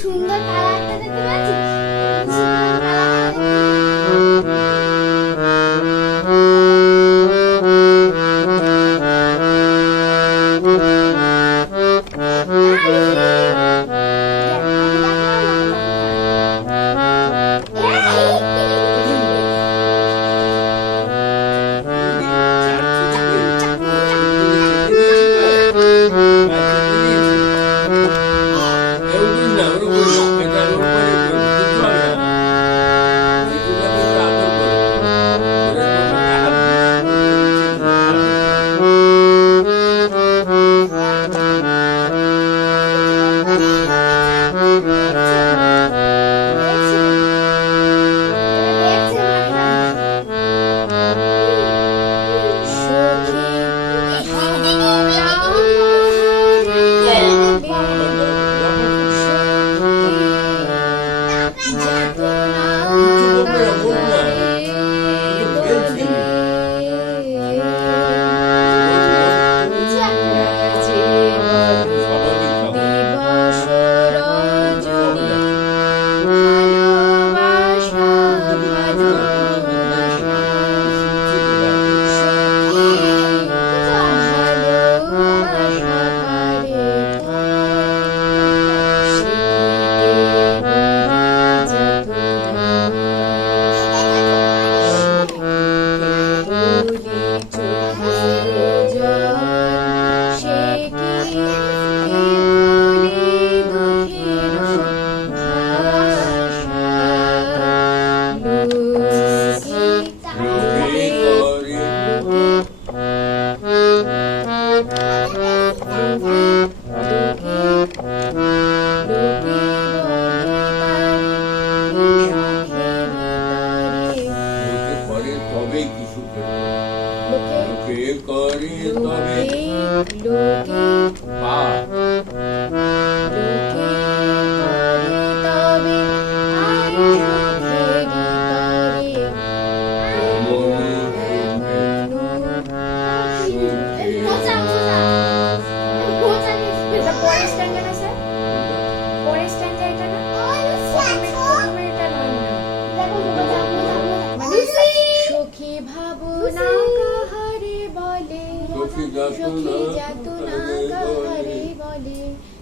সুন্দর কালারটা দেখতে পাচ্ছিস?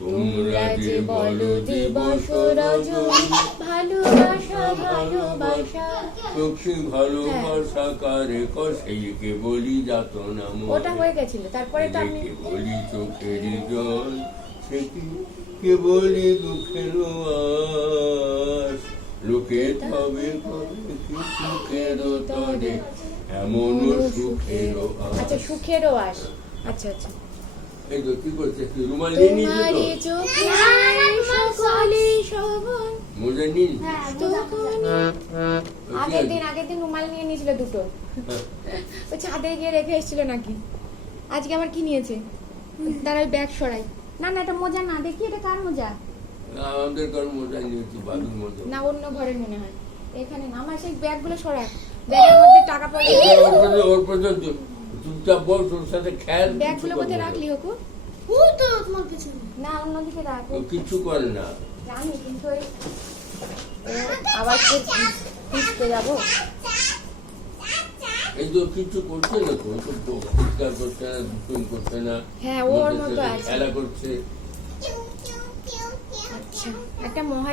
তোমরা যে বলো দিবস রজনী ভালোবাসা ভালোবাসা সখী ভালোবাসা কারে কষাইকে বলি যাতনা ওটা হয়ে গেছিল। তারপরে তো আমি বলি চোখের জল সে কে বলি দুঃখের আশ লোকে তবে কি সুখের তরে এমন সুখের আশ। আচ্ছা সুখেরও আশ। আচ্ছা আচ্ছা এই তো কি করছে কি রুমাল নিয়ে নিয়েছো মোজা নিন আগের দিন রুমাল নিয়ে নিয়েছিল দুটো ও ছাদে গিয়ে রেখে এসেছিল নাকি। আজকে আবার কি নিয়েছে দাঁড়াই ব্যাগ সরাই। না না এটা মোজা না, দেখি এটা কার মোজা? আমাদের কার মোজা নিয়েছি বাদুর মোজা না অন্য ঘরের মনে হয়। এখানে না আমার সেই ব্যাগগুলো সরাই, ব্যাগের মধ্যে টাকা পয়সা ওর পর্যন্ত চুপচাপ বল তোর সাথে খেল। ব্যাগগুলো কোথায় রাখলি হকু? না অন্যদিকে রাখ, কিছু করে না জানি কিন্তু আবার খুঁজতে যাবো। এই তো কিছু করছে না তো পরিষ্কার করছে না দুষ্টুমি করছে না। হ্যাঁ ওর মতো আছে খেলা করছে। আচ্ছা একটা মহা